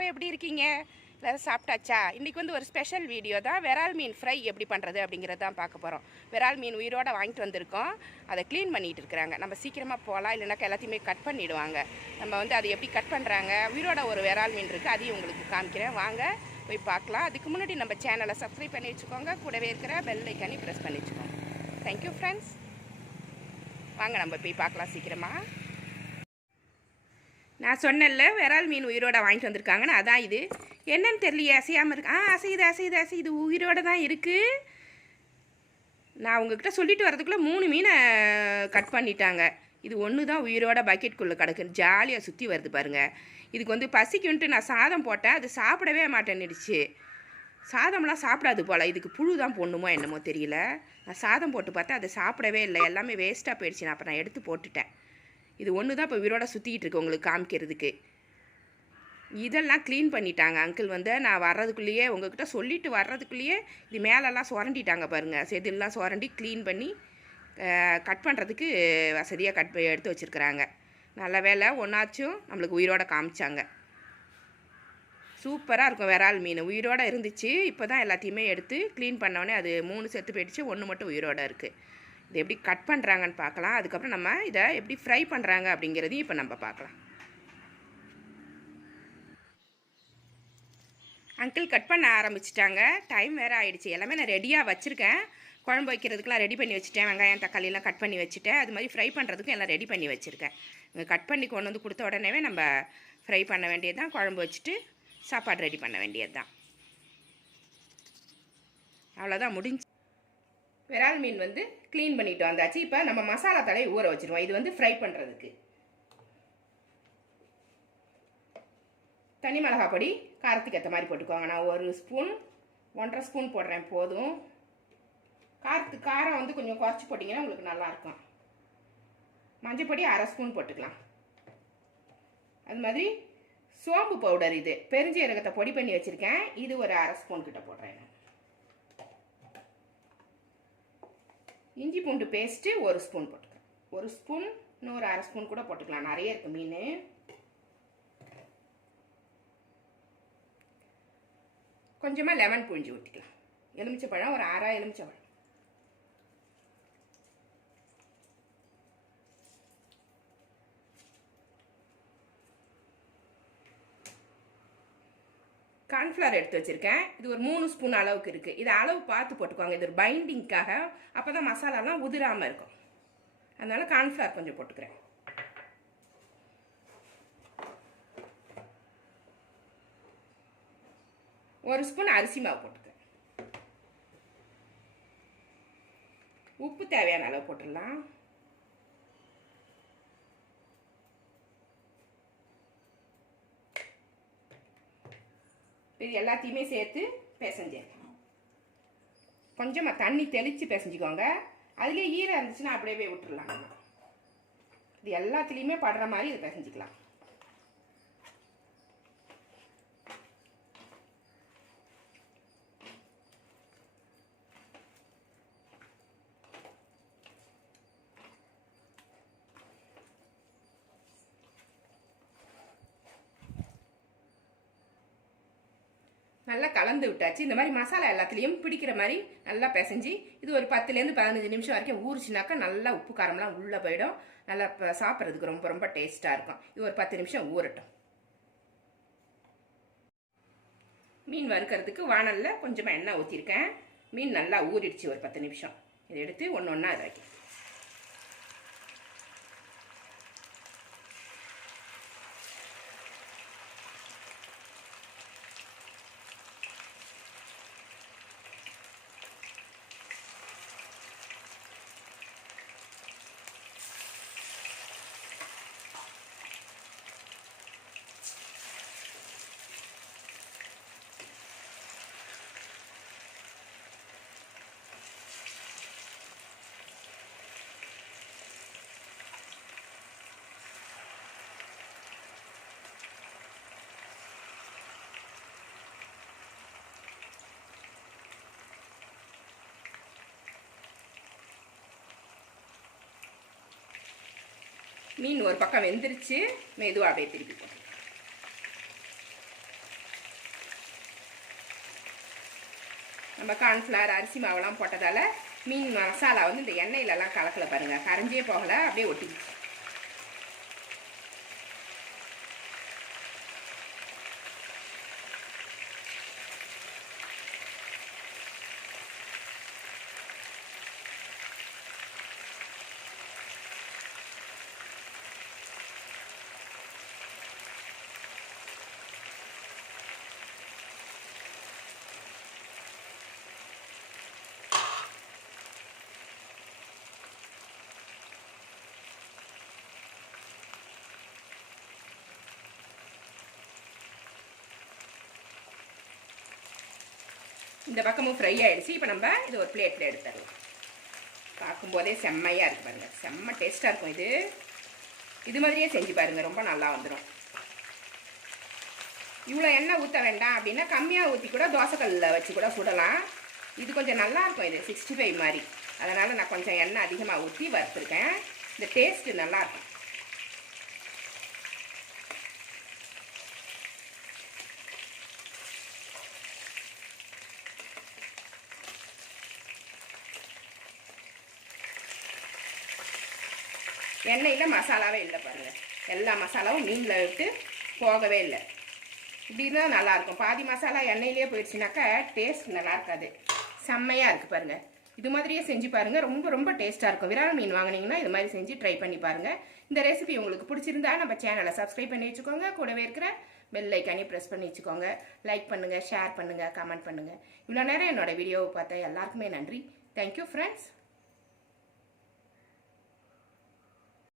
எல்லாரும் எப்படி இருக்கீங்க? எல்லோரும் சாப்பிட்டாச்சா? இன்றைக்கி வந்து ஒரு ஸ்பெஷல் வீடியோ தான். விரால் மீன் ஃப்ரை எப்படி பண்ணுறது அப்படிங்கிறது தான் பார்க்க போகிறோம் விரால் மீன் உயிரோட வாங்கிட்டு வந்திருக்கோம். அதை க்ளீன் பண்ணிகிட்டு இருக்கிறாங்க. நம்ம சீக்கிரமாக போகலாம். இல்லைனாக்கா எல்லாத்தையுமே கட் பண்ணிவிடுவாங்க நம்ம வந்து அதை எப்படி கட் பண்ணுறாங்க உயிரோட ஒரு விரால் மீன் இருக்குது அதையும் உங்களுக்கு காமிக்கிறேன். வாங்க போய் பார்க்கலாம். அதுக்கு முன்னாடி நம்ம சேனலை சப்ஸ்கிரைப் பண்ணி வச்சுக்கோங்க. கூடவே இருக்கிற பெல் ஐக்கானி ப்ரெஸ் பண்ணி வச்சுக்கோங்க. தேங்க்யூ ஃப்ரெண்ட்ஸ் வாங்க நம்ம போய் பார்க்கலாம் சீக்கிரமாக நான் சொன்னேன்ல விரால் மீன் உயிரோட வாங்கிட்டு வந்திருக்காங்கன்னு அதான் இது. என்னன்னு தெரியலையே அசையாமல் இருக்கு. ஆ அசையுது அசையுது அசையுது உயிரோட தான் இருக்குது நான் உங்ககிட்ட சொல்லிட்டு வரதுக்குள்ளே மூணு மீனை கட் பண்ணிட்டாங்க. இது ஒன்று தான் உயிரோட பக்கெட்குள்ளே கிடக்கு. ஜாலியாக சுற்றி வருது பாருங்கள் இதுக்கு வந்து பசிக்குன்ட்டு நான் சாதம் போட்டேன். அது சாப்பிடவே மாட்டேன்னுடுச்சு. சாதம்லாம் சாப்பிடாது போல். இதுக்கு புழு தான் போடணுமோ என்னமோ தெரியல. நான் சாதம் போட்டு பார்த்தா அது சாப்பிடவே இல்லை. எல்லாமே வேஸ்ட்டாக போயிடுச்சு நான் அப்போ நான் எடுத்து போட்டுட்டேன். இது ஒன்று தான் இப்போ உயிரோட சுற்றிக்கிட்டு இருக்கு உங்களுக்கு காமிக்கிறதுக்கு. இதெல்லாம் க்ளீன் பண்ணிட்டாங்க. அங்கிள் வந்து நான் வர்றதுக்குள்ளேயே உங்ககிட்ட சொல்லிட்டு வர்றதுக்குள்ளேயே இது மேலெல்லாம் சுரண்டிட்டாங்க பாருங்கள் செதிலெலாம் சுரண்டி க்ளீன் பண்ணி கட் பண்ணுறதுக்கு வசதியாக கட் எடுத்து வச்சுருக்குறாங்க. நல்ல வேலை ஒன்றாச்சும் நம்மளுக்கு உயிரோட காமிச்சாங்க. சூப்பராக இருக்கும் விரால் மீன். உயிரோடு இருந்துச்சு. இப்போ தான் எல்லாத்தையுமே எடுத்து க்ளீன் பண்ணோடனே அது மூணு செத்து போயிடுச்சு. ஒன்று மட்டும் உயிரோடு இருக்குது இது எப்படி கட் பண்ணுறாங்கன்னு பார்க்கலாம். அதுக்கப்புறம் நம்ம இதை எப்படி ஃப்ரை பண்ணுறாங்க அப்படிங்கிறதையும் இப்போ நம்ம பார்க்கலாம். அங்கிள் கட் பண்ண ஆரம்பிச்சிட்டாங்க. டைம் வேறு ஆகிடுச்சு எல்லாமே நான் ரெடியாக வச்சுருக்கேன். குழம்பு வைக்கிறதுக்கெலாம் ரெடி பண்ணி வச்சுட்டேன். வெங்காயம் தக்காளிலாம் கட் பண்ணி வச்சுட்டேன். அது மாதிரி ஃப்ரை பண்ணுறதுக்கும் எல்லாம் ரெடி பண்ணி வச்சுருக்கேன். இங்கே கட் பண்ணி கொண்டு வந்து கொடுத்த உடனேவே நம்ம ஃப்ரை பண்ண வேண்டியது தான் குழம்பு வச்சுட்டு சாப்பாடு ரெடி பண்ண வேண்டியது தான் அவ்வளோதான் முடிஞ்சு விரால் மீன் வந்து க்ளீன் பண்ணிட்டு வந்தாச்சு இப்போ நம்ம மசாலா தழையை ஊற வச்சுருவோம். இது வந்து ஃப்ரை பண்ணுறதுக்கு தனி மிளகா பொடி காரத்துக்கு ஏற்ற மாதிரி போட்டுக்கோங்க. நான் ஒரு ஸ்பூன் ஒன்றரை ஸ்பூன் போடுறேன். போதும். காரத்துக்கு காரம் வந்து கொஞ்சம் குறைச்சி போட்டிங்கன்னா உங்களுக்கு நல்லாயிருக்கும் மஞ்சள் பொடி அரை ஸ்பூன் போட்டுக்கலாம். அது மாதிரி சோம்பு பவுடர் இது. பெருஞ்சீரகத்தை பொடி பண்ணி வச்சுருக்கேன். இது ஒரு அரை ஸ்பூன் கிட்ட போடுறேன் இஞ்சி பூண்டு பேஸ்ட்டு ஒரு ஸ்பூன் போட்டுக்கலாம். ஒரு ஸ்பூன் இன்னொரு அரை ஸ்பூன் கூட போட்டுக்கலாம். நிறைய இருக்குது மீன். கொஞ்சமாக லெமன் புழிஞ்சு ஊற்றிக்கலாம் எலுமிச்சை பழம் ஒரு அரை எலுமிச்சை பழம். கார்ன்ஃப்ளவர் எடுத்து வச்சுருக்கேன். இது ஒரு மூணு ஸ்பூன் அளவுக்கு இருக்குது இது அளவு பார்த்து போட்டுக்கோங்க. இது ஒரு பைண்டிங்க்காக அப்போ தான் மசாலாலாம் உதிராமல் இருக்கும். அதனால் கார்ன்ஃப்ளவர் கொஞ்சம் போட்டுக்கிறேன். ஒரு ஸ்பூன் அரிசி மாவு போட்டுக்கிறேன். உப்பு தேவையான அளவு போட்டுடலாம். இது எல்லாத்தையுமே சேர்த்து பிசைஞ்சேன். கொஞ்சமாக தண்ணி தெளித்து பிசைஞ்சிக்கோங்க. அதுலேயே ஈரம் இருந்துச்சுன்னா அப்படியே விட்டுடலாம் இது எல்லாத்துலேயுமே படுற மாதிரி இதை பிசைஞ்சிக்கலாம். நல்லா கலந்து விட்டாச்சு. இந்த மாதிரி மசாலா எல்லாத்துலேயும் பிடிக்கிற மாதிரி நல்லா பிசைஞ்சு இது ஒரு பத்துலேருந்து பதினஞ்சு நிமிஷம் வரைக்கும் ஊறிச்சுனாக்கா நல்லா உப்பு காரம்லாம் உள்ளே போயிடும். நல்லா சாப்பிட்றதுக்கு ரொம்ப ரொம்ப டேஸ்ட்டாக இருக்கும். இது ஒரு பத்து நிமிஷம் ஊறட்டும். மீன் வறுக்கிறதுக்கு வானலில் கொஞ்சமாக எண்ணெய் ஊற்றிருக்கேன் மீன் நல்லா ஊறிடுச்சு ஒரு பத்து நிமிஷம். இதை எடுத்து ஒன்று ஒன்றா இதை வைக்க மீன் ஒரு பக்கம் வெந்துருச்சு மெதுவாக அப்படியே திருப்பி போட்டோம் நம்ம கார்ன்ஃப்ளவர் அரிசி மாவெல்லாம் போட்டதால் மீன் மசாலா வந்து இந்த எண்ணெயிலலாம் கலக்கலை பாருங்கள் கரைஞ்சே போகலை அப்படியே ஒட்டிக்கிச்சு இந்த பக்கமும் ஃப்ரை ஆகிடுச்சு இப்போ நம்ம இது ஒரு பிளேட்டில் எடுத்துடலாம். பார்க்கும்போதே செம்மையாக இருக்குது பாருங்கள் செம்ம டேஸ்ட்டாக இருக்கும் இது. இது மாதிரியே செஞ்சு பாருங்க. ரொம்ப நல்லா வந்துடும் இவ்வளோ எண்ணெய் ஊற்ற வேண்டாம் அப்படின்னா கம்மியாக ஊற்றி கூட தோசைக்கல்லில் வச்சு கூட சுடலாம். இது கொஞ்சம் நல்லாயிருக்கும் இது சிக்ஸ்டி ஃபைவ் மாதிரி. அதனால் நான் கொஞ்சம் எண்ணெய் அதிகமாக ஊற்றி வறுத்துருக்கேன். இந்த டேஸ்ட்டு நல்லாயிருக்கும் எண்ணெயில் மசாலாவே இல்லை பாருங்கள் எல்லா மசாலாவும் மீனில் விட்டு போகவே இல்லை. இப்படி நல்லாயிருக்கும் பாதி மசாலா எண்ணெயிலே போயிடுச்சுனாக்கா டேஸ்ட் நல்லா இருக்காது. செம்மையாக இருக்குது பாருங்கள் இது மாதிரியே செஞ்சு பாருங்கள் ரொம்ப ரொம்ப டேஸ்ட்டாக இருக்கும். விரால் மீன் வாங்கினீங்கன்னா இது மாதிரி செஞ்சு ட்ரை பண்ணி பாருங்கள் இந்த ரெசிபி உங்களுக்கு பிடிச்சிருந்தா நம்ம சேனலை சப்ஸ்கிரைப் பண்ணி வச்சுக்கோங்க. கூடவே இருக்கிற பெல் ஐக்கானே ப்ரெஸ் பண்ணி வச்சுக்கோங்க. லைக் பண்ணுங்கள் ஷேர் பண்ணுங்கள் கமெண்ட் பண்ணுங்கள் இவ்வளோ நேரம் என்னோட வீடியோவை பார்த்தா எல்லாருக்குமே நன்றி. Thank you friends